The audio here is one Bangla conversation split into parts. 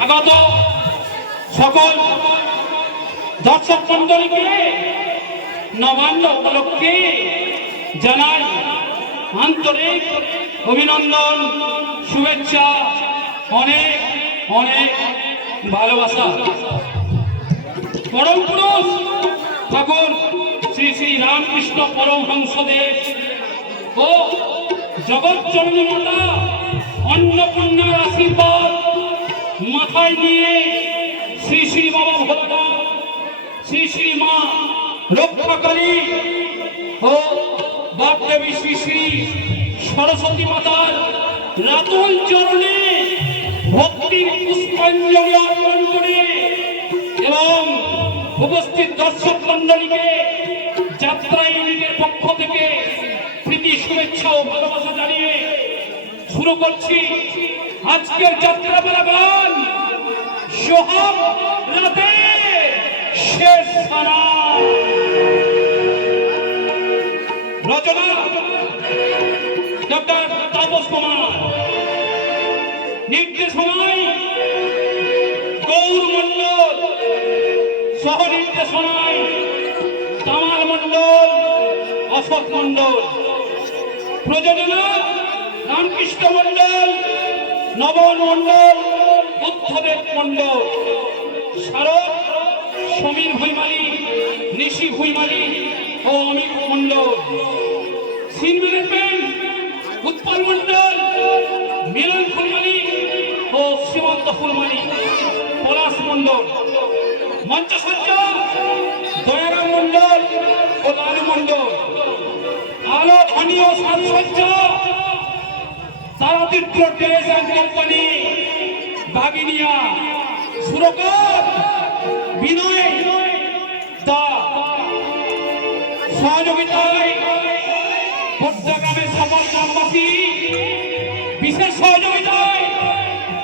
আগত সকল দর্শক মন্ডলীকে নবান্ন উপলক্ষে জানাই আন্তরিক অভিনন্দন, শুভেচ্ছা, অনেক অনেক ভালোবাসা। পরম পুরুষ ঠাকুর শ্রী শ্রী রামকৃষ্ণ পরমহংসদেব ও জগৎ জননী মাতা অন্নপূর্ণার আশীর্বাদ মাথায় নিয়ে শ্রী শ্রী বাবা ভোলানাথ শ্রী শ্রী মা রক্ষাকালী ও বাগদেবী শ্রী শ্রী সরস্বতী মাতার রাতুল চরণে ভক্তির পুষ্পাঞ্জলি অর্পণ করে এবং উপস্থিত দর্শক মন্ডলীকে যাত্রা ইউনিটের পক্ষ থেকে প্রীতি, শুভেচ্ছা ও ভালোবাসা জানিয়ে শুরু করছি আজকের যাত্রা বেলা গান সোহাগ রাতে শেষ সারা। রচনা, ডক্টর তাপস কুমার। নির্দেশনায় গৌর মন্ডল সহ নির্দেশনায় তামাল মন্ডল অশোক মন্ডল প্রযোজনা, রামকৃষ্ণ মন্ডল নবন মন্ডল বুদ্ধদেব মন্ডল স্মারক সমীর ভুইমালি, নিশি ভুইমালি ও অমিত মন্ডল সিন ম্যানেজমেন্ট উৎপল মন্ডল মিলন ফুলমালি ও সীমন্ত ফুলমালি। পলাশ মন্ডল মঞ্চসজ্জা, দয়ারাম মন্ডল ও লালু মন্ডল আলো, ধ্বনি ও সাজসজ্জা Taratirtha terrace and company. Baginia সুরকার বিশেষ সহযোগিতায়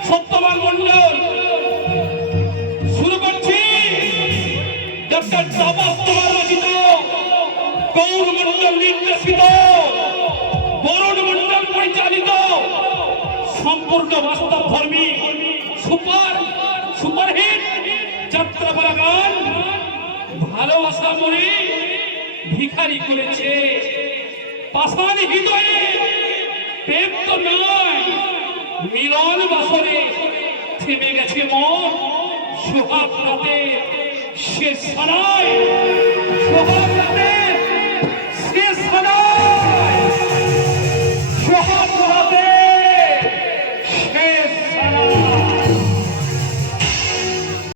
সত্যবান মন্ডল শুরু করছি। ডক্টর রচিত, গৌর মন্ডল নির্দেশিত, বরুণ মন্ডল পরিচালিত, সম্পূর্ণ বাস্তব ধর্মী সুপার, সুপারহিট, যাত্রা বলা গান ভালোবাসা মনে ভিখারি করেছে। পাষাণ হৃদয়ে প্রেম তো নয়, মিলন বাসরে থেমে গেছে মন। সোহাগ রাতে শেষ সারায়, সোহাগ রাতে